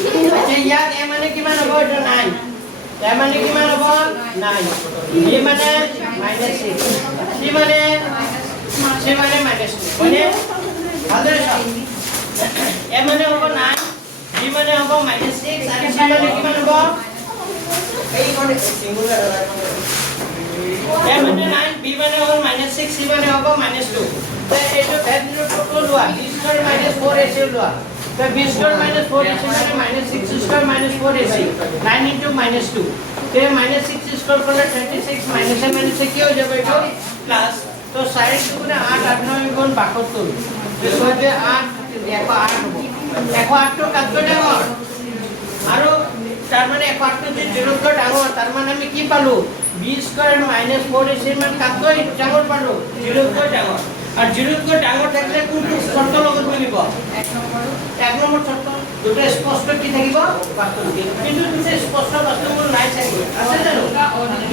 আচ্ছা ইয়াত এ মানে কিমান হ'ব এটা 9 এ মানে কিমান হ'ব 9 বি মানে -6 সি মানে -2 মানে ভালদৰে চাওক এ মানে হ'ব 9 বি মানে হ'ব -6 আৰু সি মানে কিমান হ'ব এই কোনে সিঙ্গুলার এ মানে 9 বি মানে হ'ব -6 সি মানে হ'ব -2 তো এইটো ভ্যালু টোটাল লোৱা b স্কয়াৰ - 4ac লোৱা তো b স্কয়ার - 4ac মানে -6 স্কয়ার - 4ac 9 * -2 তো -6 স্কয়ার করলে 36 - এ মানে কি হয়ে যাবে এটা প্লাস তো 60 গুণে 8 8 9 গুণ 72 তো হবে 8 দেখো 8 হবে দেখো 8 তো কত ডাঙর আর তার মানে 8 তো যে 0 ক ডাঙর তার মানে আমি কি পালো b স্কয়ার - 4ac মান কত ডাঙর পালো 0 ক ডাঙর আর 0 ক ডাঙর থাকলে কোনটো শর্ত লগত মিলিব এক নম্বর শর্ত দুটো স্পষ্ট কি থাকিব বাস্তব কিন্তু দুটো স্পষ্ট বাস্তব মূল নাই থাকিব আছে জানো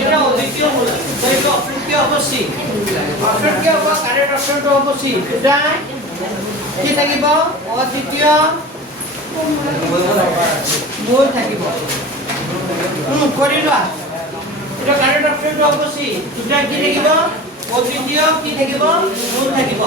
এটা অদ্বিতীয় মূল তো এটা অদ্বিতীয় হ'ব c অদ্বিতীয় হ'ব কারেন্ট অপশনটো হ'ব c এটা কি থাকিব অদ্বিতীয় মূল থাকিব কৰি লোৱা এটা কারেন্ট অপশনটো হ'ব c দুটা কি থাকিব অদ্বিতীয় কি থাকিব মূল থাকিব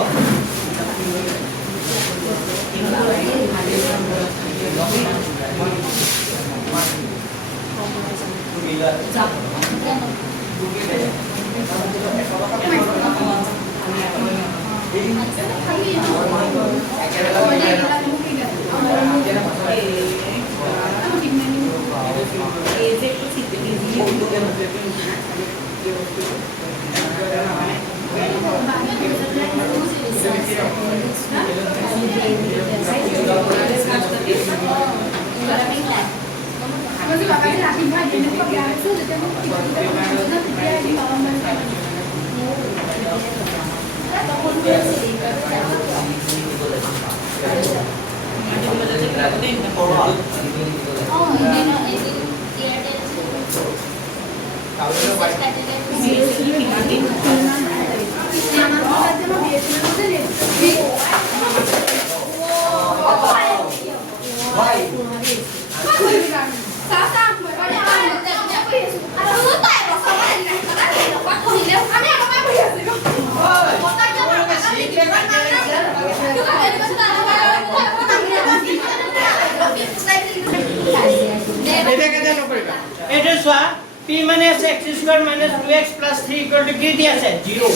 এটা সোয়া p মানে আছে x স্কয়ার - 2x + 3 কি দি আছে 0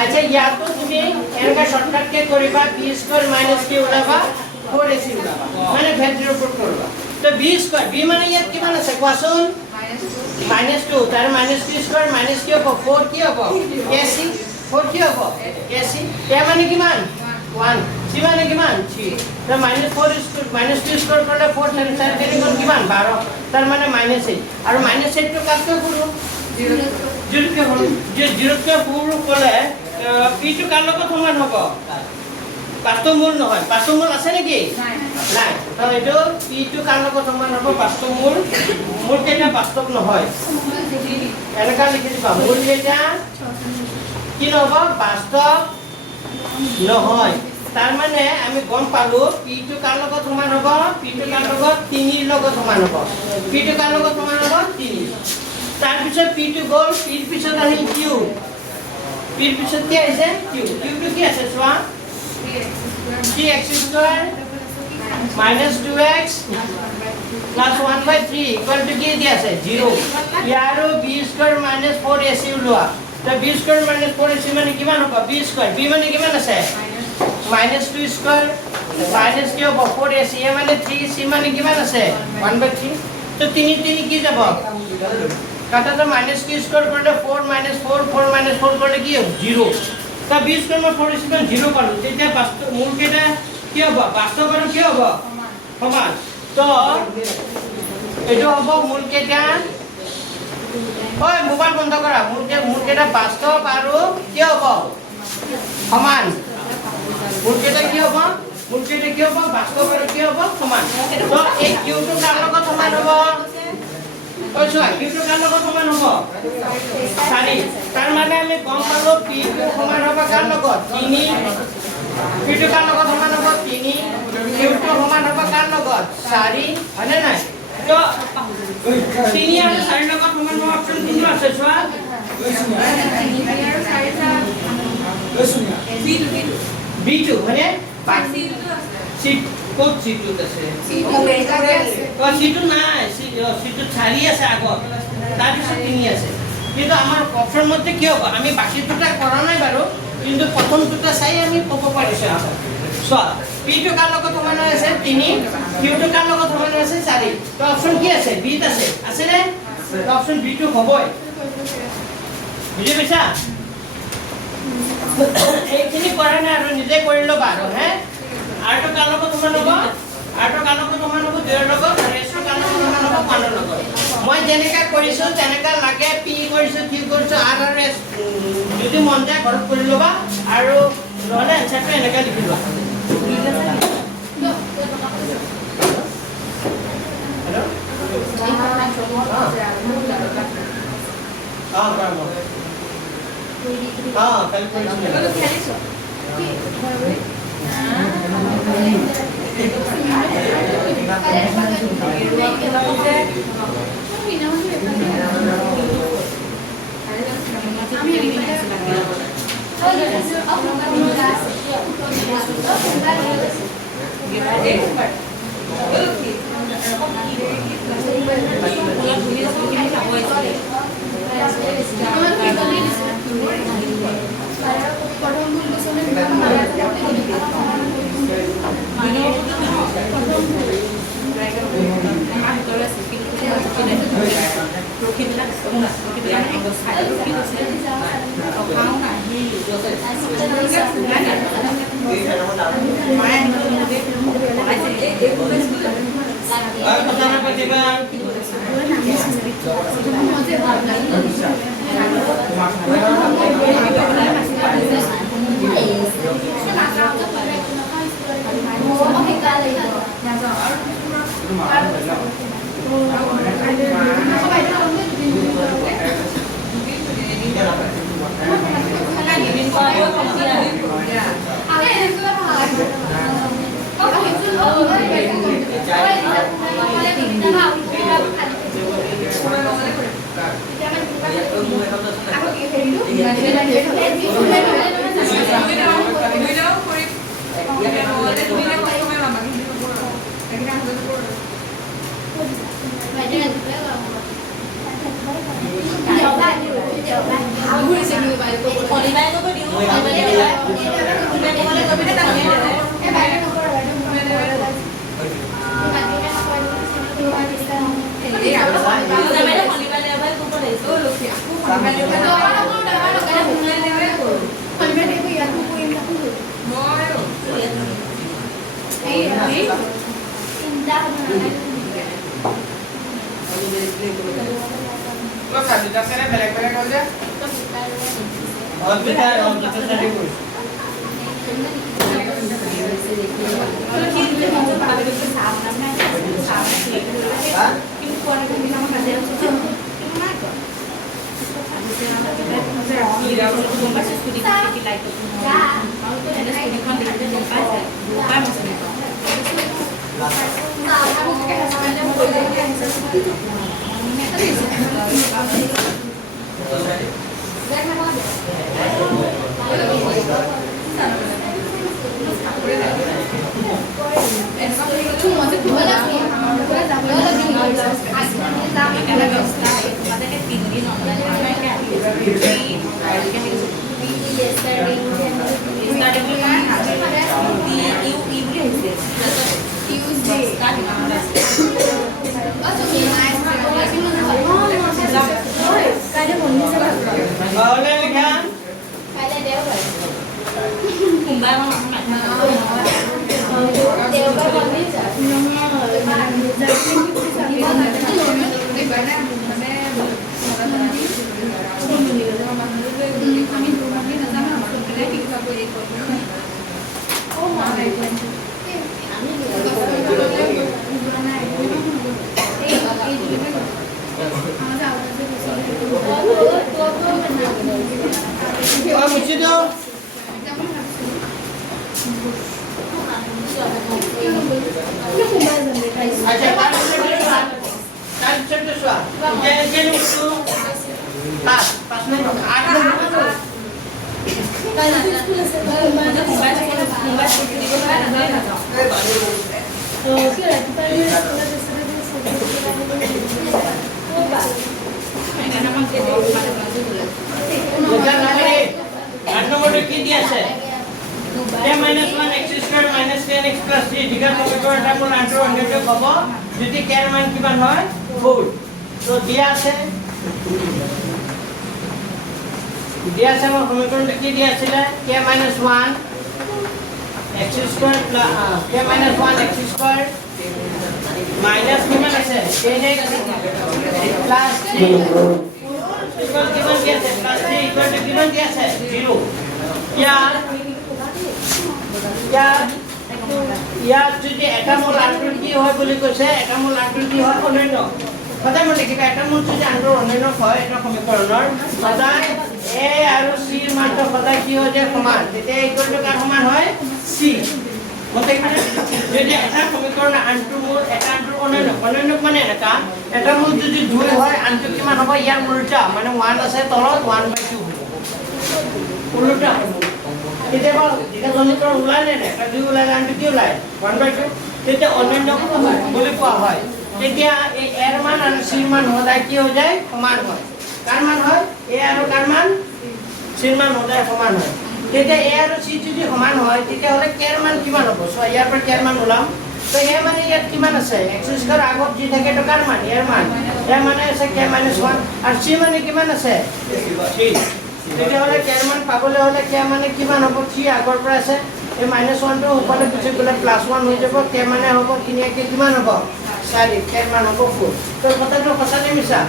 আচ্ছা ইয়াতো তুমি এনকা শর্টকাট কে কৰিবা b স্কয়াৰ - কি ওলাবা 4ac ওলাবা মানে ভ্যালুৰ উপৰ কৰবা তো b স্কয়াৰ b মানে ইয়াত কিমান আছে কোৱাচোন -2 তার -2 স্কয়ার - কি হ'ব 4 কি হ'ব ac 4 কি হ'ব ac এ মানে কিমান 1 c মানে কিমান 3 তো -4 স্কয়ার -2 স্কয়ার করলে 4 তার তার কেরিকন কিমান 12 তার মানে -8 আর -8 তো কাট করব 0 কে হল যে 0 কে পুরো করলে p তো কার লগত সমান হ'ব বাস্তব মূল নহয় বাস্তব মূল আছে নেকি নাই তো এটো p তো কার লগত সমান হ'ব বাস্তব মূল মূল কেটা বাস্তব নহয় এনেকা লিখি দিবা মূল কেটা কি নহব বাস্তব নহয় তার মানে আমি গম পালো p তো কার লগত সমান হ'ব p তো কার লগত 3 লগত সমান হ'ব p তো কার লগত সমান হ'ব 3 তার পিছত p তো গল p এর পিছত আহিল q p এর পিছত কি আছে q q তো কি আছে সোয়া 3x square -2x + 1/3 equal to কি দি আছে 0 ইয়াৰো b স্কয়াৰ - 4ac লোৱা তো b স্কয়ার - 4ac মানে কিমান হ'ব b স্কয়ার b মানে কিমান আছে -2 স্কয়ার - কি হ'ব 4ac মানে 3c মানে কিমান আছে 1/3 তো 3 কি যাব কাটা তো -2 স্কয়ার করলে 4 - 4 4 - 4 করলে কি হবে 0 তা 20 স্কয়ার - 4ac মানে 0 পালো এটা বাস্তব মূল কেটা কি হবে বাস্তব আর কি হবে সমান তো এটো হবে মূল কেটা ওই মোবাইল বন্ধ করা মূল কেটা বাস্তব আর কি হবে সমান মূল কেটা কি হবে মূল কেটা কি হবে বাস্তব আর কি হবে সমান তো এই q তো কার লগত সমান হবে ওই সোয়া q তো কার লগত সমান হবে 4 তার মানে আমি গম পালো p তো সমান হবে কার লগত 3 P2 কাৰ লগত সমান হ'ব 3 Q2 সমান হ'ব কাৰ লগত 4 হয়নে নাই তো 3 আৰু 4 লগত সমান হোৱা অপচন কোনটো আছে চোৱা B2 হয়নে সিট কোড সিট আছে সিট নাই সিট 4 আছে আগত তাৰ পিছত 3 আছে কিন্তু আমাৰ অপচন মতে কি হ'ব আমি বাকি দুটা কৰা নাই বাৰু কিন্তু প্ৰথম দুটা চাই আমি ক'ব পাৰিছো আকৌ চোৱা P2 কাৰ লগত সমান আছে 3 Q2 কাৰ লগত সমান আছে 4 তো অপচন কি আছে B ত আছে নে তো অপচন B2 হ'বই বুজি পাইছা এইখিনি কৰা নাই আৰু নিজে কৰি ল'বা আৰু হে R2 কাৰ লগত সমান হ'ব R2 কাৰ লগত সমান হ'ব 2 ৰ লগত আৰু S2 কাৰ লগত সমান হ'ব 1 ৰ লগত মই যেনেকা কৰিছো তেনেকা লাগে P কৰিছো Q কৰিছো R আৰু S যদি মন যায় ঘৰত কৰি ল'বা আৰু নহলে এনসাৰটো এনেকা লিখি লোৱা হেল্ল' ক্যালকুলেশন টু পাঁচ পাঁচ নাই আট নম্বরটা কি দিয়ে আছে k minus 1 x square minus 10x plus 3 Digha সমীকরণ এটা কোন আনসার হন্ড্রেড হ'ব যদি k এর মান কিমান হয় 4 তো দিয়া আছে আমার সমীকরণটা কি দিয়া ছিল k minus 1 x square plus k minus 1 x square minus কিমান আছে 10x plus 3 equal কিমান দিয়া আছে plus 3 equal to কিমান দিয়া আছে 0 ইয়াত যদি এটা মূল আন্তৰিক কি হয় বুলি কৈছে এটা মূল আন্তৰিক কি হয় অনন্য সদায় মনে ৰাখিবা এটা মূল যদি আন্তৰিক অনন্য হয় এটা সমীকৰণৰ সদায় a আৰু c ৰ মানটো সদায় কি হয় যে সমান তেতিয়া ইকুৱেল টু কাৰ সমান হয় c মতে যদি এটা সমীকৰণ আন্তৰিক মূল এটা আন্তৰিক অনন্য মানে এটা মূল যদি 2 হয় আন্তৰিক কিমান হ'ব ইয়াৰ উল্টা মানে 1 আছে তলত 1/2 হ'ব উল্টা হ'ব কেতিয়াবা যেতিয়া সমীকৰণ ওলাই নাই এটা 2 ওলাই আনটো কি ওলাই 1/2 তেতিয়া অনন্য বুলি কোৱা হয় তেতিয়া এই এৰ মান আৰু চিৰ মান সদায় কি হৈ যায় সমান হয় কাৰ মান হয় এ আৰু কাৰ মান চিৰ মান সদায় সমান হয় তেতিয়া এ আৰু চি যদি সমান হয় তেতিয়া হলে কেৰ মান কিমান হ'ব সো ইয়াৰ পৰা কেৰ মান ওলাম তো এ মানে ইয়াত কিমান আছে x স্কয়াৰ আগত যি থাকে তো কাৰ মান ইয়াৰ মান এ মানে আছে k - 1 আৰু চি মানে কিমান আছে 3 তেতিয়া হলে কেৰ মান পাবলৈ হলে k মানে কিমান হ'ব 3 আগৰ পৰা আছে এই -1 টো ওপৰলৈ পিছে গলে +1 হৈ যাব k মানে হ'ব কিনিয়াকে কিমান হ'ব 4 কেৰ মান হ'ব 4 তো কথাটো সঁচাতে মিছা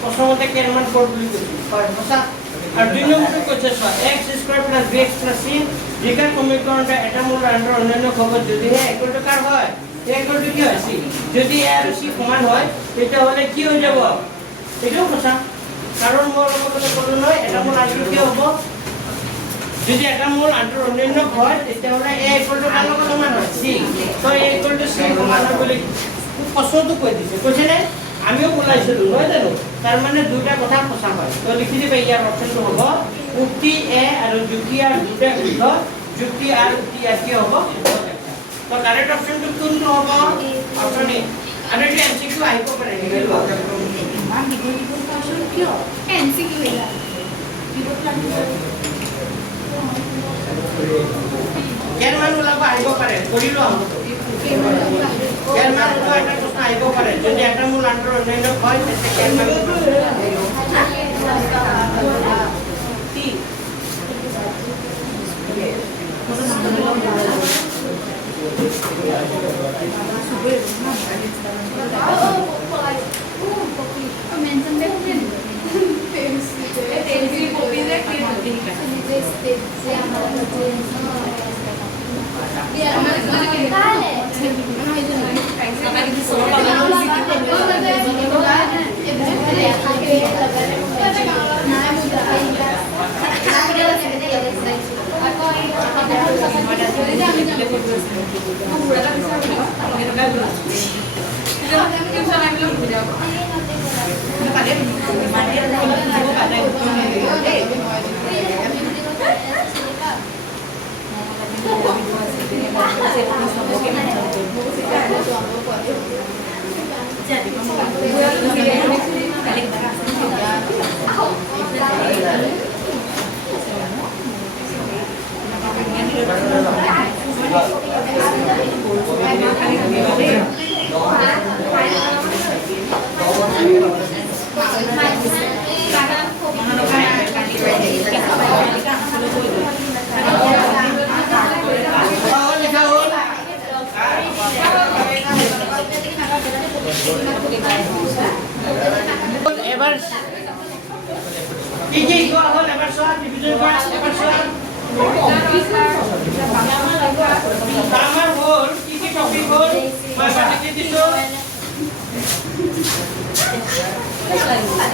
প্ৰথমতে কেৰ মান 4 বুলি কৈছো হয় সঁচা আৰু দুই নম্বৰটো কৈছে x স্কয়াৰ + bx + c যিকা সমীকৰণটা এটা মূল আন্তৰ অন্যান্য হ'ব যদিহে ইকুৱেল টু কাৰ হয় ইকুৱেল টু কি হয় c যদি a আৰু c সমান হয় তেতিয়া হলে কি হৈ যাব এটাও কথা কারণ মোর কথা বললো নয় এটা মূল আন্তর কি হ'ব যদি এটা মূল আন্তর অন্যান্য হয় তেতিয়া হলে a ইকুৱেল টু কাৰ লগত সমান হয় c তো a ইকুৱেল টু c সমান হয় বুলি কষ্টটো কৈ দিছে কৈছে নে আমিও বলাইছিলো নহয় জানো তাৰ মানে দুটা কথা সঁচা হয় তো লিখি দিবা ইয়াৰ অপচনটো হ'ব উক্তি a আৰু যুক্তি r দুটা শুদ্ধ যুক্তি r উক্তি r কি হ'ব তো কারেক্ট অপচনটো কোনটো হ'ব অপচন এ আৰু এই এমসিকিউ আহিব পাৰে নিবেলো মান দিব অপচন কিয় এমসিকিউ এলা দিব প্লান কেৰ মান ওলাব আহিব পাৰে কৰিলো আমি কেৰ মান ওলাব এটা প্ৰশ্ন আহিব পাৰে যদি এটা মূল আন্তৰ অন্যান্য হয় তেতিয়া কেৰ মান এবার কি কি কোয়া হল এবার সব ডিভিশন করা এবার সব গ্রামার হল কি কি টপিক হল ভাষা লিখে দিছো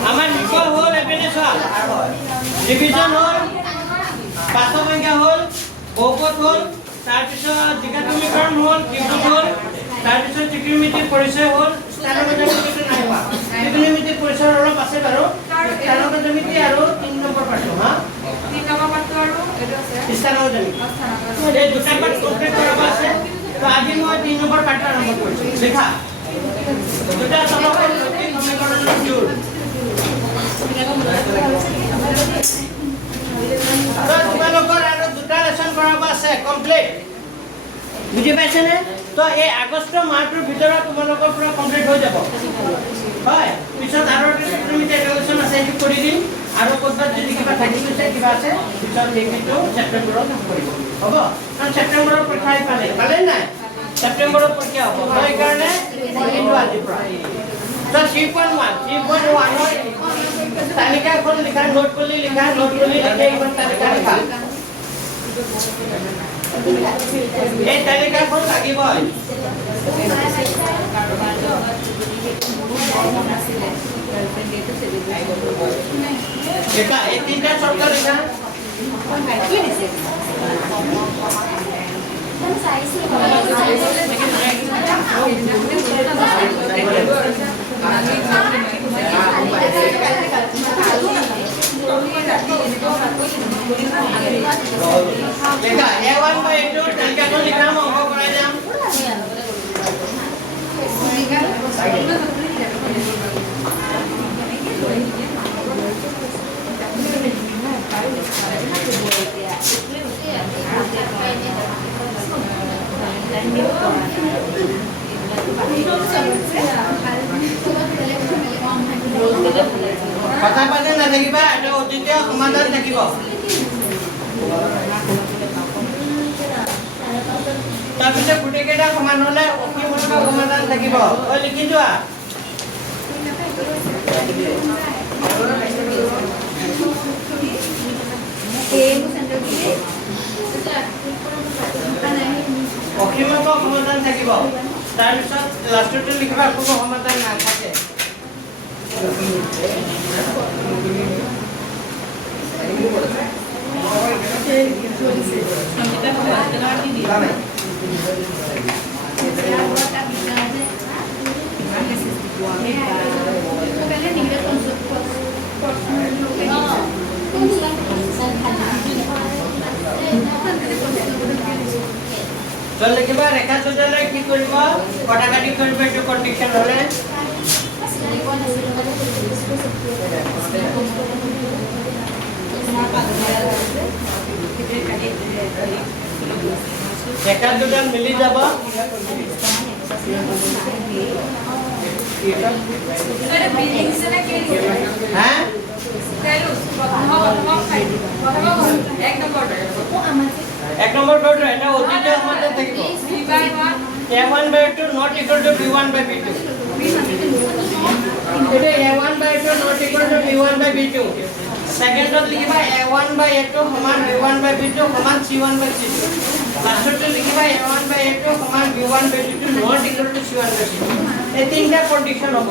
আমার লিখা হল এখানে সব ডিভিশন হল পাঠসংখ্যা হল বহুপদ হল তার পিছত দ্বিঘাত সমীকরণ হল ত্রিভুজ হল তার পিছত ত্রিকোণমিতিক পরিচয় হল স্থানগত সমীকরণ নাই পাবা ত্ৰিকোণমিতি পৰিচয় অলপ আছে বাৰু স্থানাঙ্ক জ্যামিতি আৰু 3 নম্বৰ পাঠটো হা 3 নম্বৰ পাঠটো আৰু এটো আছে স্থানাঙ্ক জ্যামিতি এই দুটা পাঠ কমপ্লিট কৰাব আছে তো আজি মই 3 নম্বৰ পাঠটো আৰম্ভ কৰিছো দেখা দুটা চলকৰ ৰৈখিক সমীকৰণৰ জোৰ তো তোমালোকৰ আৰু দুটা লেসন কৰাব আছে কমপ্লিট বুজি পাইছে নে তো এই আগষ্ট মাহটোৰ ভিতৰত তোমালোকৰ পুৰা কমপ্লিট হৈ যাব হয় পিছত আৰু ত্ৰিকোণমিতি লেসন আছে এইটো কৰি দিম আৰু ক'ৰবাত যদি কিবা থাকি গৈছে কিবা আছে পিছত এইটো ছেপ্টেম্বৰত কৰিব হ'ব কাৰণ ছেপ্টেম্বৰৰ পৰীক্ষা পালে নাই ছেপ্টেম্বৰৰ পৰীক্ষা হ'ব সেই কাৰণে কিন্তু আজি পৰা তো 3.1 তালিকাখন লিখা নোট কৰি লিখে ইমান তালিকা লিখা এই তালিকাখন লাগিব এটা এই তিনটা শব্দ লিখা देखा A1 by A2 তালিকাখন লিখাম অংক কৰাই যাম কথা পাতে নাথাকিবা এটা অদ্বিতীয় সমাধান থাকিব তাৰপিছত গোটেইকেইটা সমান হলে অসীমত সমাধান থাকিব ঐ লিখি যোৱা অসীমত সমাধান থাকিব তাৰপিছত লাষ্টতে লিখিবা কোনো সমাধান নাথাকে চলে কিবা ৰেখা চলে কি কৰিব কটাকাটি কৰিব এইটো কন্ডিশন হলে ৰেখা দুডাল মিলি যাব হ্যাঁ এক নম্বৰ কোডটো এটা অদ্বিতীয় সমাধান থাকিব A1 by 2 not equal to B1 by B2 এটা A1 by 2 not equal to B1 by B2 সেকেন্ডত লিখিবা A1 by A2 সমান B1 by B2 সমান C1 by C2 লাষ্টতে লিখিবা A1 by A2 সমান B1 by B2 not equal to C1 by C2 এই তিনটা condition হ'ব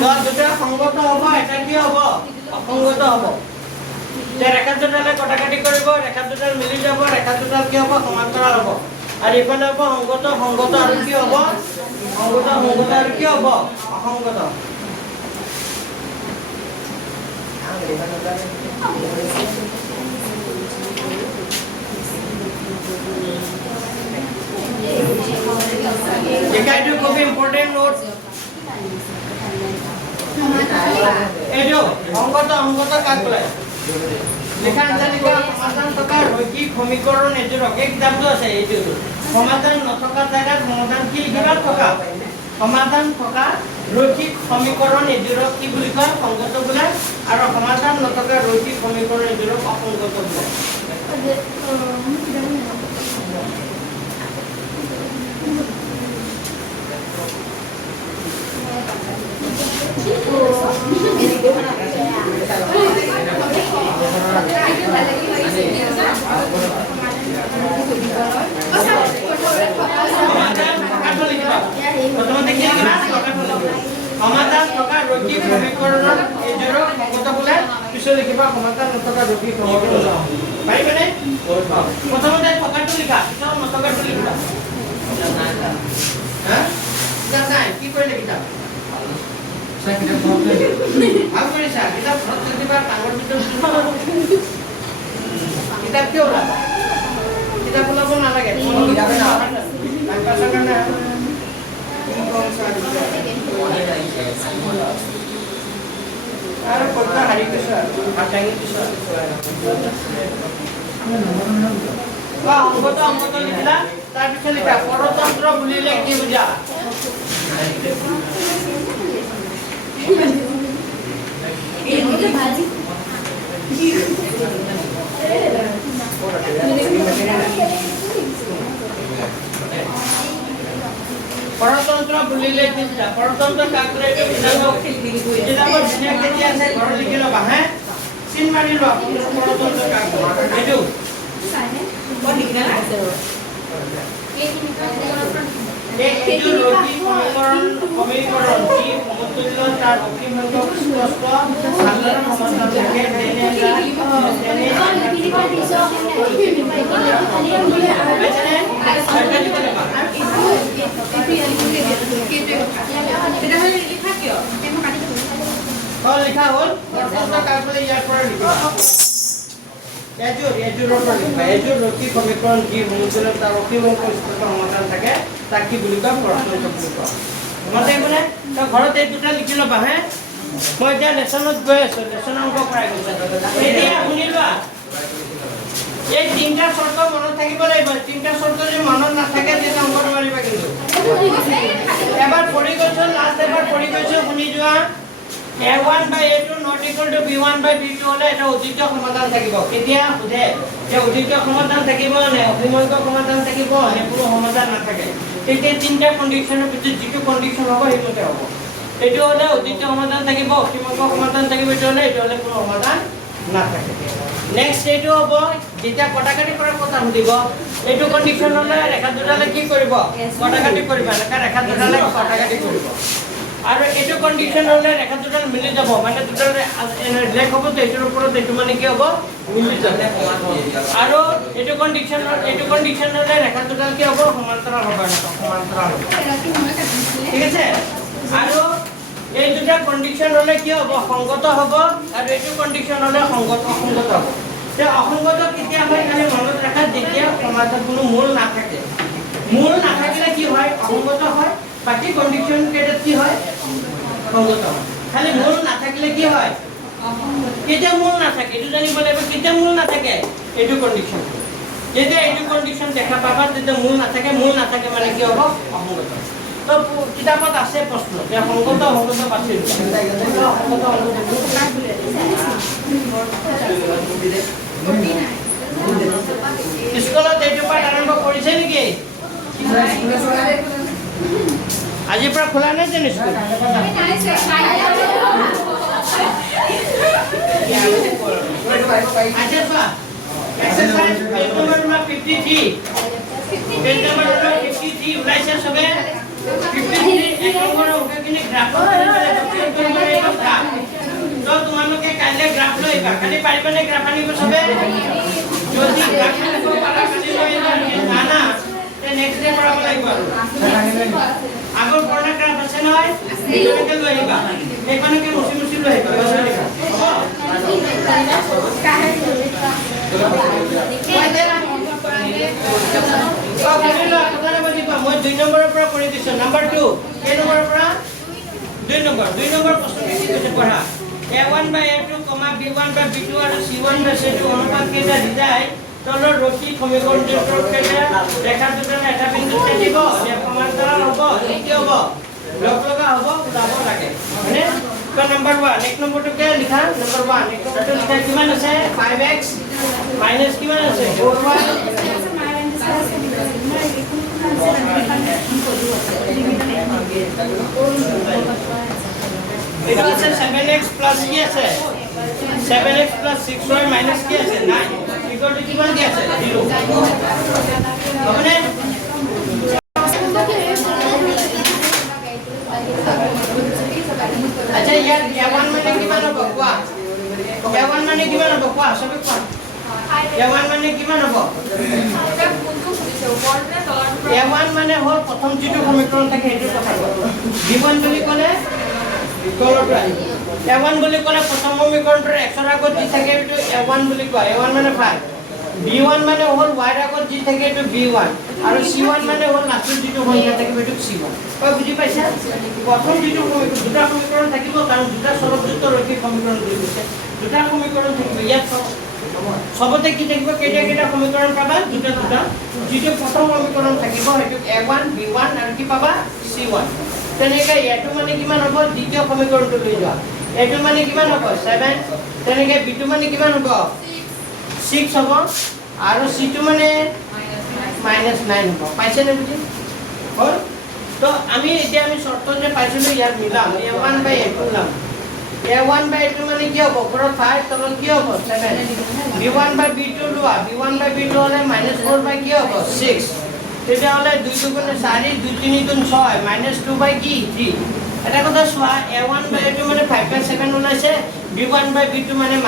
তো দুটা সংগত হ'ব এটা কি হ'ব অসংগত হ'ব যে ৰেখা দুডালে কটাকাটি কৰিব ৰেখা দুডাল মিলি যাব ৰেখা দুডাল কি হ'ব সমান্তৰাল হ'ব আৰু ইফালে হ'ব সংগত আৰু কি হ'ব সংগত আৰু কি হ'ব অসংগত এইটো খুব ইম্পৰ্টেন্ট নোট এইটো সংগত কাক বোলে লেখা আছে লিখা সমাধান থকা ৰৈখিক সমীকৰণ এযোৰক এক কিতাপটো আছে এইটো সমাধান নথকা জায়গাত সমাধান কি লিখিবা থকা সমাধান থকা ৰৈখিক সমীকৰণ এযোৰক কি বুলি কয় সংগত বোলে আৰু সমাধান নথকা ৰৈখিক সমীকৰণ এযোৰক অসংগত বোলে সমাধান থকাটো লিখিবা প্ৰথমতে কি লিখিবা সমাধান থকা ৰৈখিক সমীকৰণৰ এইযোৰ কত বোলে পিছত লিখিবা সমাধান নথকা ৰৈখিক সমীকৰণ পাৰিবানে প্ৰথমতে থকাটো লিখা পিছত নথকাটো লিখিবা হা নাই কি কৰিলে কিতাপ ভাল কৰিছা কিতাপ ঘৰত দিবা ডাঙৰ ভিতৰত কিতাপ কিয় ওলাবা কিতাপ ওলাব নালাগে আৰু পৰীক্ষা হাৰি কৈছো ভাত দাঙি দিছো অংকটো লিখিলা তাৰপিছত লিখা পৰতন্ত্ৰ বুলিলে কি বুজা পৰতন্ত্ৰ বুলিলে কি বুজা পৰতন্ত্ৰ কাকৰে এইটো কিতাপৰ ধুনীয়াকে দিয়া আছে ঘৰত লিখি ল'বা হে চিন মাৰি লোৱা পৰতন্ত্ৰ কাক এইটো এইটো ৰৈখিক সমীকৰণ কি সমতুল্য তাৰ অসীমসংখ্যক স্পষ্ট সাধাৰণ সমাধান থাকে লিখা হ'ল পৰতন্ত্ৰ কাক বুলি ইয়াৰ পৰা লিখিবা এজোৰৰ পৰা লিখিবা এজোৰ ৰৈখিক সমীকৰণ যি সমতুল্য তাৰ অসীমসংখ্যক স্পষ্ট সমাধান থাকে তাক কি বুলি কয় পৰতন্ত্ৰ বুলি কয় মতে মানে তো ঘৰত এই দুটা লিখি ল'বা হে মই এতিয়া লেসনত গৈ আছো লেসনৰ অংক কৰাই গৈছে এতিয়া শুনি লোৱা এই তিনটা শৰ্ত মনত থাকিব লাগিব তিনটা শৰ্ত যদি মনত নাথাকে তেতিয়া অংকটো মাৰিবা কিন্তু এবাৰ পঢ়ি গৈছো লাষ্ট এবাৰ পঢ়ি গৈছো শুনি যোৱা a1 by a2 not equal to b1 by b2 হলে এটা অদ্বিতীয় সমাধান থাকিব কেতিয়া বুঝে যে অদ্বিতীয় সমাধান থাকিব নে অসীমসংখ্যক সমাধান থাকিব নে কোনো সমাধান নাথাকে তেতিয়া তিনটা কন্ডিশনৰ ভিতৰত যেটো কন্ডিশন হ'ব সেইমতে হ'ব এটো হলে অদ্বিতীয় সমাধান থাকিব অসীমসংখ্যক সমাধান থাকিব এটো হলে কোনো সমাধান নাথাকে নেক্সট এটো হ'ব যেতিয়া কটাকাটি কৰা কথা সুধিব এটো কন্ডিশন হলে ৰেখা দুডালে কি কৰিব কটাকাটি কৰিব ৰেখা দুডালে কটাকাটি কৰিব আৰু এটো কন্ডিশন হলে ৰেখা দুডাল মিলি যাব মানে দুডাল লেখ হ'ব তো এটোৰ ওপৰত এটো মানে কি হ'ব মিলি যাব আৰু এটো কন্ডিশন হলে ৰেখা দুডাল কি হ'ব সমান্তৰাল হ'ব সমান্তৰাল হ'ব ঠিক আছে আৰু এই দুটা কন্ডিশন হলে কি হ'ব সংগত হ'ব আৰু এটো কন্ডিশন হলে অসংগত হ'ব তে অসংগত কেতিয়া হয় খালি মনত ৰাখা যেতিয়া সমাধান কোনো মূল নাথাকে মূল নাথাকিলে কি হয় অসংগত হয় বাকি কন্ডিশন কেটা কি হয় সংগত হয় খালি মূল নাথাকিলে কি হয় কেতিয়া মূল নাথাকে এটো জানিব লাগিব কেতিয়া মূল নাথাকে এটো কন্ডিশন যেতিয়া এটো কন্ডিশন দেখা পাবা তেতিয়া মূল নাথাকে মানে কি হ'ব অসংগত তো কিতাপত আছে প্ৰশ্ন যে সংগত বাছি স্কুলত এইটো পাঠ আৰম্ভ কৰিছে নেকি আজিৰ পৰা খোলা নাই জানো স্কুল আচ্ছা চোৱা exercise page number 53 page number 53 ওলাইছে সবে 53 এক নম্বৰ অংকখিনি গ্ৰাফত তো তোমালোকে কাইলে গ্ৰাফ লৈবা খালি পাৰিবানে গ্ৰাফ আনিব সবে যদি গ্ৰাফ আনিব পাৰা খালি লৈবা জানা তে নেক্সট ডে কৰাব লাগিব আগৰ পুৰণা গ্ৰাফ আছে নহয় এইটোকে লৈ আহিবা এইখনকে মুছি লৈ আহিবা মই 2 নম্বৰৰ পৰা কৰি দিছো নাম্বাৰ 2 কেই নম্বৰৰ পৰা 2 নম্বৰ প্ৰশ্ন কি কৈছে পঢ়া a1 by a2, b1 by b2 আৰু c1 by c2 অনুপাত কেইটা দিজাই তলৰ ৰৈখিক সমীকৰণটোৰ কেইটা ৰেখা দুটাৰ এটা বিন্দুত থাকিব যে সমান্তৰাল হ'ব কি হ'ব লগা হ'ব ওলাব লাগে মানে তো নাম্বাৰ 1 এক নম্বৰটো কে লিখা নাম্বাৰ 1 এক নম্বৰটো লিখা কিমান আছে 5x মাইনাস কিমান আছে 4y এটা আছে 7x প্লাস কি আছে 7x প্লাস 6y মাইনাস কি আছে 9 ইকুয়াল টু কিমান কি আছে 0 মানে a1 মানে হল প্ৰথম যেটো সমীকৰণ থাকে হেতু কথা কয় b1 বুলি ক'লে তলটো আহিব a1 বুলি ক'লে প্ৰথম সমীকৰণটোৰ x ৰ আগত যি থাকে হেতু a1 বুলি কয় a1 মানে 5 b1 মানে হল y ৰ আগত যি থাকে হেতু b1 আৰু c1 মানে হল লাষ্টৰ যেটো সংখ্যা থাকে হেতু c1 কয় বুজি পাইছা প্ৰথম যেটো সমীকৰণ দুটা সমীকৰণ থাকিব কাৰণ দুটা সৰলযুক্ত ৰৈখিক সমীকৰণ বুলি কৈছে দুটা সমীকৰণ থাকিব ইয়াত সবতে কি থাকিব কেইটা সমীকৰণ পাবা দুটা যেটো প্ৰথম সমীকৰণ থাকিব হেতু a1 b1 আৰু কি পাবা c1 তেনেকৈ এটো মানে কিমান হ'ব দ্বিতীয় সমীকৰণটো লৈ যোৱা এটো মানে কিমান হ'ব 7 তেনেকৈ b2 মানে কিমান হ'ব 6 হ'ব আৰু c2 মানে -9 হ'ব পাইছে নে বুজি হ'ল তো আমি এতিয়া আমি শর্ত যে পাইছিলো ইয়াৰ মিলাম a1 বাই a2 লাম a1 বাই a2 মানে কি হ'ব ওপৰত 5 তলত কি হ'ব 7 b1 বাই b2 লোৱা b1 বাই b2 হলে -4 বাই কি হ'ব 6 তেতিয়া হলে 2 2 4 2 3 2 6 -2 বাই কি 3 এটা কথা চোৱা a1 বাই a2 মানে 5 বাই 7 ওলাইছে b1 বাই b2 মানে -2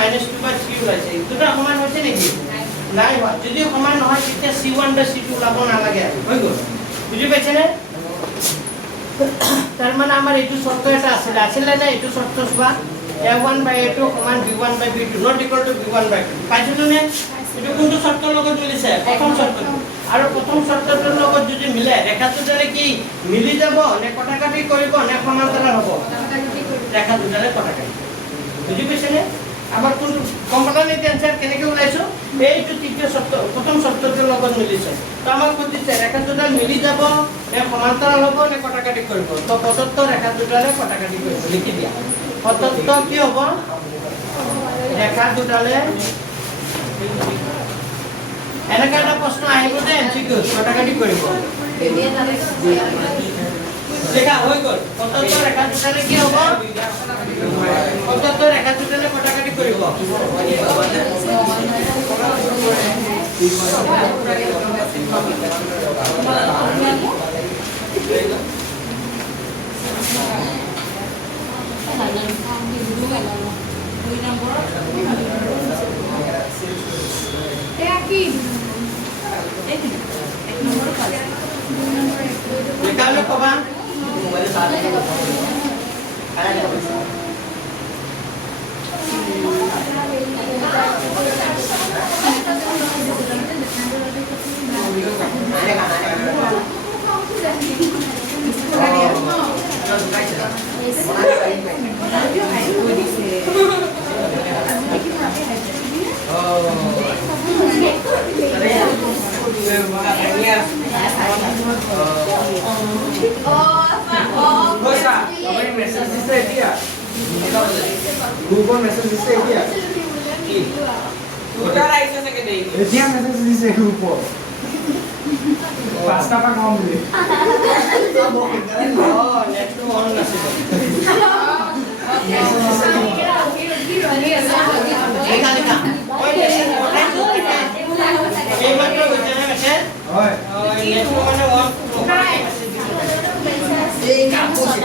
বাই 3 ওলাইছে দুটা সমান হৈছে নেকি নাই হোৱা যদি সমান নহয় তেতিয়া c1 বাই c2 ওলাব নালাগে হৈ গ'ল বুজি পাইছেনে তাৰ মানে আমাৰ এইটো শৰ্ত এটা আছিল না এইটো শৰ্ত চোৱা a1 বাই a2 সমান b1 by b2 not equal to b1 by 2 পাইছনে নে এইটো কোনটো শৰ্তৰ লগত মিলিছে প্ৰথম শৰ্ত আৰু প্ৰথম শৰ্তটোৰ লগত যদি মিলে ৰেখাটো দ্বাৰা কি মিলি যাব নে কটাকাটি কৰিব নে সমান্তৰাল হ'ব ৰেখা দুটাৰে কটাকাটি বুজি পাইছনে আবাৰ কোন কম্পিউটাৰ টেনশন কেনেকে ওলাইছো এইটো তৃতীয় শৰ্ত প্ৰথম শৰ্তটোৰ লগত মিলিছে তো আমাক কৈছে ৰেখা দুটা মিলি যাব নে সমান্তৰাল হ'ব নে কটাকাটি কৰিব তো প্ৰদত্ত ৰেখা দুটাৰে কটাকাটি কৰিব লিখি দিয়া প্ৰদত্ত কি হ'ব ৰেখা দুটাৰে এনেকা এটা প্ৰশ্ন আহিব যে এমসিকিউ কটাকাটি কৰিব লেখা হৈ গ'ল প্ৰদত্ত ৰেখা দুটাৰে কি হ'ব প্ৰদত্ত ৰেখা দুটাৰে কটাকাটি কৰিব লেখালে কবা মেসেজ দিছে এতিয়া গ্ৰুপৰ মেসেজ দিছে এতিয়া দুটাৰ আহিছে চাগে দেই এতিয়া মেসেজ দিছে গ্ৰুপৰ পাঁচটা পা কম দিলে নেটটো অন নাছিলে লেখা লেখা ওই মেসেজ পঠাইছো এইমাত্ৰ গৈছে না মেসেজ হয় নেটটো মানে অন এই কাম কৰিছে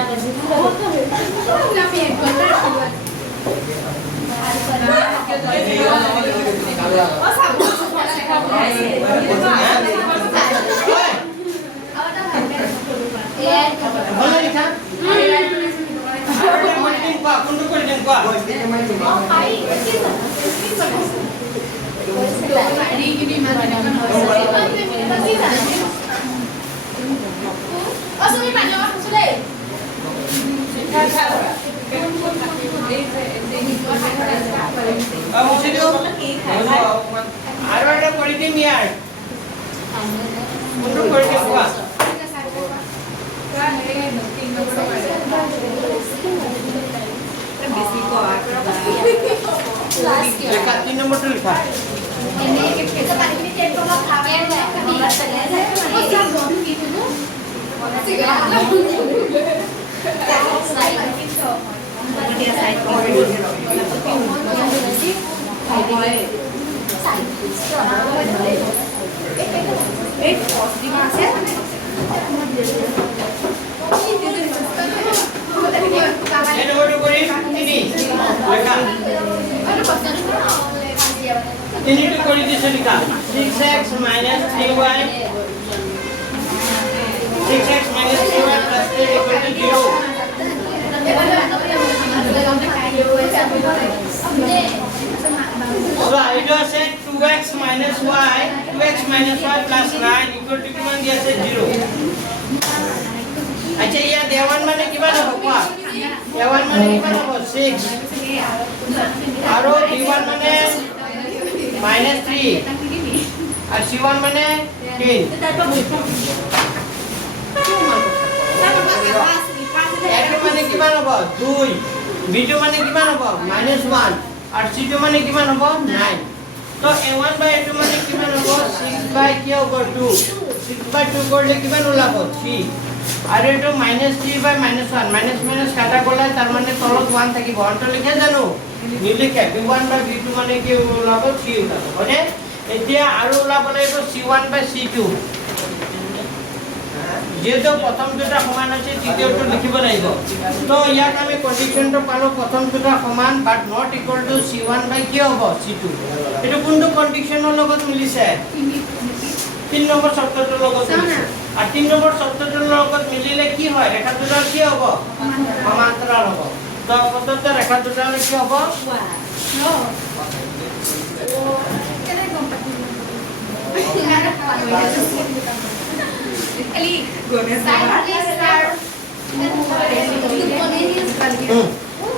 ভালো লিখা কোনটো কৰি দিম কোৱা আৰু এটা কৰি দিম ইয়াৰ কোনটো কৰি দিম কোৱা লেখা 3 নম্বৰটো লিখা তিনিটো কৰি দিছো লিখা 6x - 3y চোৱা এইটো আছে 2x minus y 2x minus y plus 9 equal to কিমান দি আছে 0 আচ্ছা ইয়াত a1 মানে কিমান হ'ব কোৱা a1 মানে কিমান হ'ব 6 আৰু b1 মানে -3 আৰু c1 মানে 10 a2 মানে কিমান হ'ব 2 b2 মানে কিমান হ'ব -1 আর c2 মানে কিমান হ'ব 9 তো a1 বাই a2 মানে কিমান হ'ব 6 বাই কি হ'ব 2 6 বাই 2 করলে কিমান ওলাব 3 আর এটো -3 বাই -1 মাইনাস মাইনাস কাটা গলে তার মানে তলত 1 থাকিব অন্ত লিখে জানো নিলিখে b1 বাই b2 মানে কি ওলাব 3 ওলাব মানে এতিয়া আৰু ওলাব লাগিব c1 বাই c2 যেহেতু প্রথম দুটা সমান আছে তৃতীয়টো লিখিব লাগিব তো ইয়াত আমি কন্ডিশনটো পালো প্রথম দুটা সমান বাট নট ইকুয়াল টু c1 বাই কি হ'ব c2 এটো কোনটো কন্ডিশনৰ লগত মিলিছে 3 নম্বৰ শব্দটোৰ লগত মিলিছে আৰ 3 নম্বৰ শব্দটোৰ লগত মিলিলে কি হয় ৰেখা দুটাৰ কি হ'ব সমান্তৰাল হ'ব তো পদ্ধতি ৰেখা দুটাৰ কি হ'ব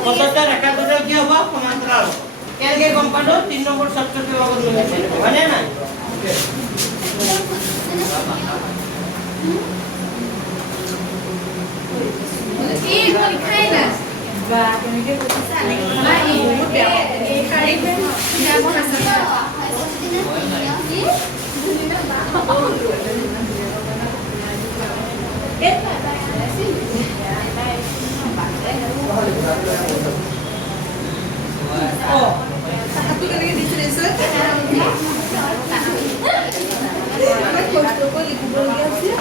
পদ্ধতি রেখা দুটো কি হবে সমান্তরাল কেনকে গম পালো 3 নম্বর শব্দটির লগত মিলিছে মানে না এই পরীক্ষায় না বা কেনেকে কৈছা না এই বহুত বেয়া এই কাৰেক্ট যাব আছে Aku kan lagi dicerita. Aku foto ko libu lagi sih.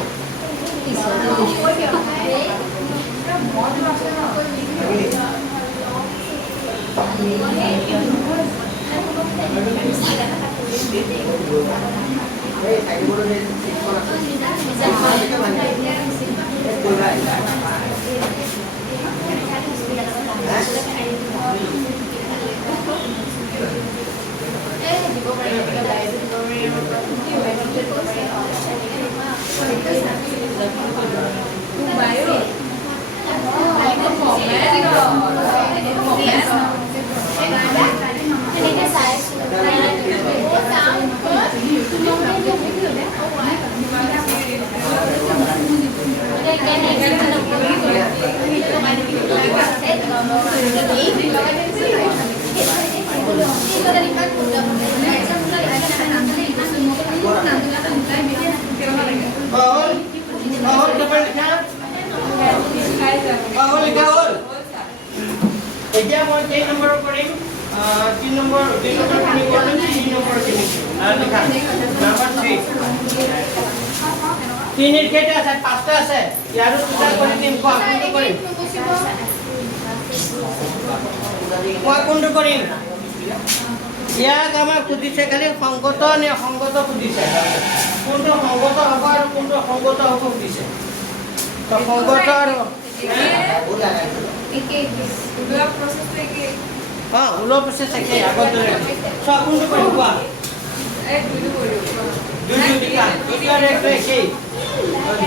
এতিয়া মই কেই নম্বৰ কৰিম 3 নম্বৰ 2 নম্বৰ 3 কৰিম 3 নম্বৰ লিখা নাম্বাৰ 3 3 এৰ কেটা আছে 5টা আছে ইয়াৰো দুটা কৰি দিম কোনটো কৰিম কোনটো কৰিম ইয়াক আমাৰ সুধিছে খালি সংগত নে সংগত সুধিছে কোনটো সংগত হ'ব আৰু কোনটো সংগত হ'ব সুধিছে তো সংগত আৰু Udah proses lagi. উলো প্ৰসেস একে আগত ধৰে সব কোনটো কৰি কোৱা Dulu baru. দুটো দিকা দুটাৰ এক একে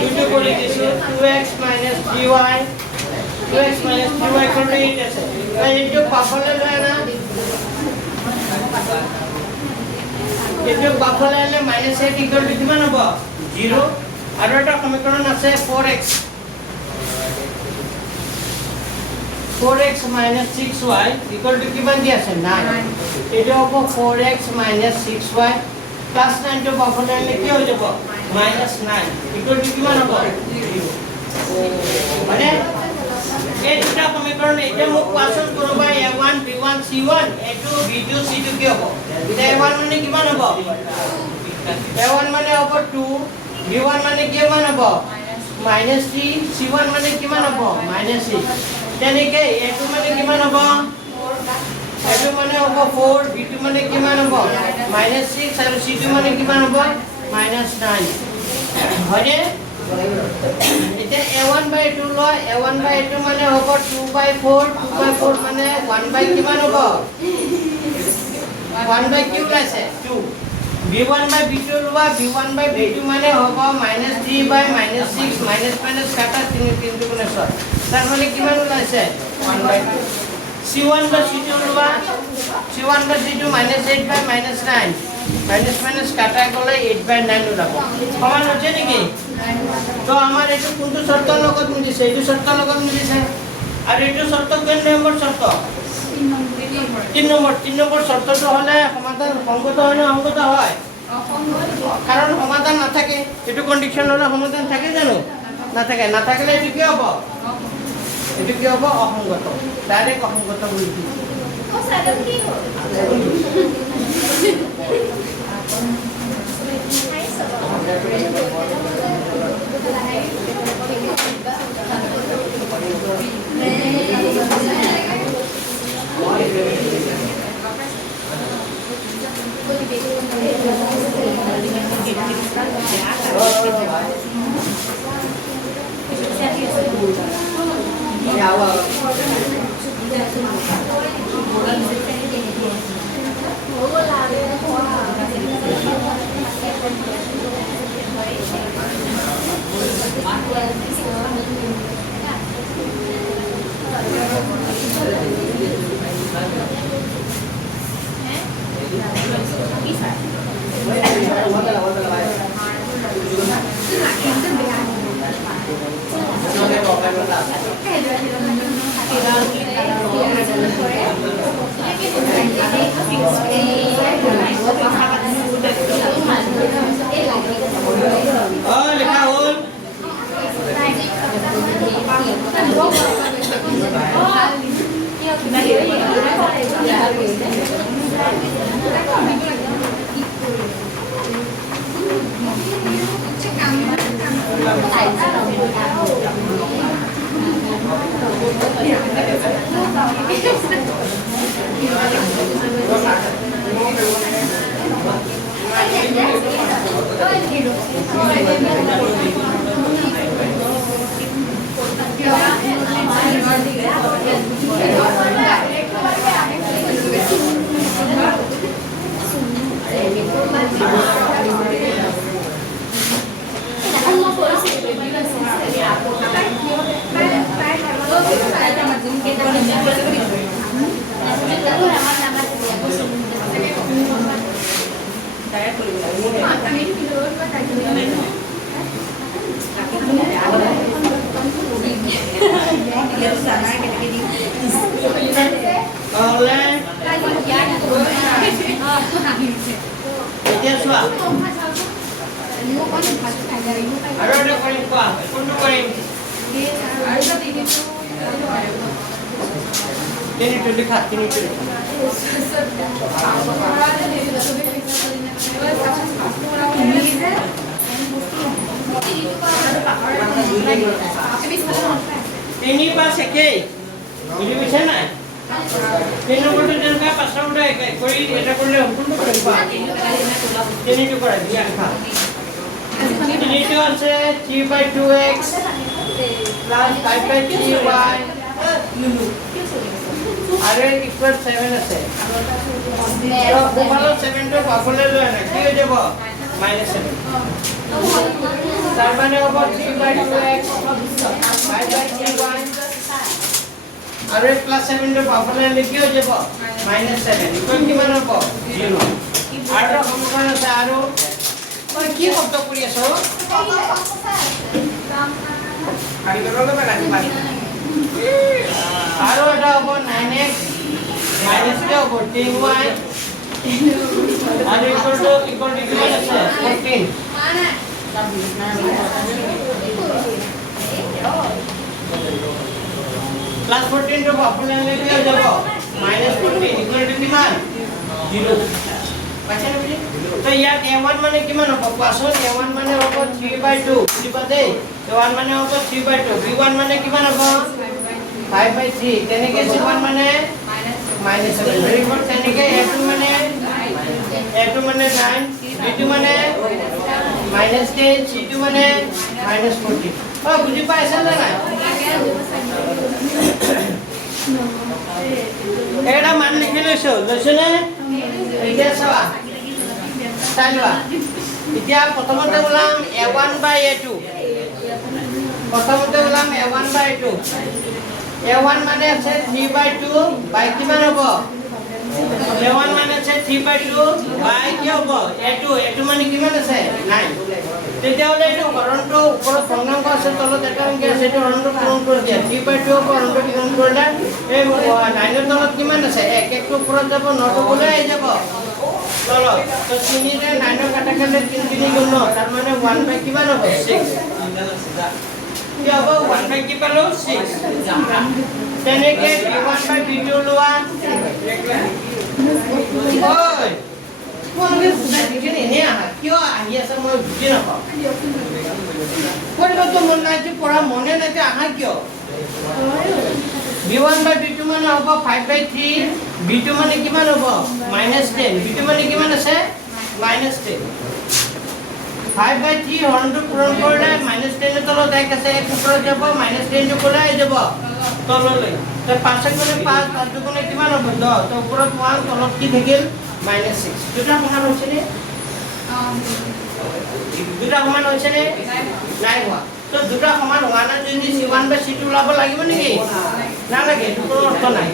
দুটো কৰি দিছো 2x 3y 2x 3y কৰি দিছে এইটো পাফলে লয় না এইটো পাফলে ললে -8 ইকুয়াল টু কিমান হ'ব 0 আৰু এটা সমীকৰণ আছে 4x 4x minus 6y equal to কিমান দি আছে 9 এটা হ'ব 4x minus 6y plus 9 to বাফলে আনলে কি হৈ যাব -9 equal to কিমান হ'ব 0 মানে এই দুটা সমীকৰণ এতিয়া মোক কোৱাচোন কোনবা a1 b1 c1 a2 b2 c2 কি হ'ব এটা a1 মানে কিমান হ'ব a1 মানে হ'ব 2 b1 মানে কিমান হ'ব -3 c1 মানে কিমান হ'ব -6 তেনেকে a2 মানে কিমান হ'ব a2 মানে হ'ব 4 b2 মানে কিমান হ'ব -6 আৰু c2 মানে কিমান হ'ব -9 হয়নে এটা a1 বাই a2 লয় a1 by a2 মানে হ'ব 2/4 2/4 মানে 1 by কিমান হ'ব 1 by কি ওলাইছে 2 b1 by b2 লোৱা b1 by b2 মানে হ'ব -3 by -6 মাইনাস কাটা 3 গুণে 6 তাৰ মানে কিমান ওলাইছে 1 by 2 c1 by c2 লোৱা c1 by c2 -8 by -9 minus কাটা গলে 8 by 9 ওলাব সমান হৈছে নেকি তো আমাৰ এইটো কোনটো শৰ্তৰ লগত মিলিছে এইটো শৰ্তৰ লগত মিলিছে আৰু এইটো শৰ্ত কোন নম্বৰ শৰ্ত 3 নম্বৰ শৰ্তটো হলে সমাধান সংগত হয় না অসংগত হয় কাৰণ সমাধান নাথাকে এইটো কন্ডিশন হলে সমাধান থাকে জানো নাথাকিলে এইটো কি হ'ব অসংগত ডাইৰেক্ট অসংগত বুলি লিখা হ'ল এতিয়া চোৱা আৰু এটা কৰিম কোৱা কোনটো কৰিম তিনিটো লিখা তিনি পাঁচ একেই বুজি পাইছা নাই 3 নম্বৰটো যেনেকা 5 নম্বৰটো একে কৰি এটা কৰিলে কোনটো কৰিবা তিনিটো কৰা দিয়া লিখা তিনিটো আছে 3/2x plus 5/3y আৰু ইকুৱেল 7 আছে তো ওভাৰঅল 7 টো বাকলে লৈ আনা কি হৈ যাব -7 তাৰ মানে হ'ব 3/2x 5/3y আৰু প্লাস 7 টো বাকলে লিখি হৈ যাব -7 ইকুৱেল কিমান হ'ব 0 আৰু সমীকৰণ আছে আৰু মই কি শব্দ কৰি আছো আৰু এটা হ'ব 9x মাইনাস কে হ'ব 10y আৰু ইকুৱেল টু কিমান আছে 14 প্লাস 14 টো বাকলে লিখি হৈ যাব -14 ইকুৱেল টু কিমান 0 পাইছা নে বুজি তো ইয়াত a1 মানে কিমান হ'ব কোৱাচোন a1 মানে হ'ব 3/2 বুজিবা দেই a1 মানে হ'ব 3/2 b1 মানে কিমান হ'ব 5/3 তেনেকে c1 মানে -7 ভেৰি গুড তেনেকে a2 মানে 9 b2 মানে -10 c2 মানে -14 বুজি পাইছে নে নাই এটা মান লিখি লৈছো লৈছেনে এতিয়া চাবা চাই লোৱা এতিয়া প্ৰথমতে ওলাম a1 by a2 প্ৰথমতে ওলাম a1 by a2 a1 মানে আছে 3 by 2 by কিমান হ'ব a1 মানে আছে 3 by 2 by কি হ'ব a2 মানে কিমান আছে 9 তেতিয়াহ'লে এইটো হৰণটো ওপৰত ভগ্নাংক আছে তলত এটা অংক আছে এইটো হৰণটো পূৰণ কৰি দিয়া 3 by 2 হৰণটো কিমান কৰিলে এই 9 ৰ তলত কিমান আছে 1 1 টো ওপৰত যাব 9 টো ওলাই আহি যাব চলো তো 3 ৰে 9 ৰ কাটা খালে 3 3 গুণ তাৰ মানে 1 by কিমান হ'ব 6 কি হ'ব 1 by কি পালো 6 তেনেকে b1 by b2 লোৱা ওই কোনকে বুজাইছিনে এনে আহা কিয় আহি আছে মই বুজি নাপাওঁ কৰিবতো মন নাই যে পঢ়া মনে নাই যে আহা কিয় b1 by b2 মানে হ'ব 5 by 3 b2 মানে কিমান হ'ব -10 b2 মানে কিমান আছে -10 5 by 3 হৰণটো পূৰণ কৰিলে -10 ৰ তলত 1 আছে 1 ওপৰত যাব -10 টো ওলাই যাব তললৈ তো 5 গুণে 5 5 গুণে কিমান হ'ব 10 তো ওপৰত 1 তলত কি থাকিল -6 দুটা সমান হৈছে নে দুটা সমান হৈছে নে নাই হোৱা তো দুটা সমান হোৱা নাই যদি c1 by c2 ওলাব লাগিব নেকি নালাগে কোনো অৰ্থ নাই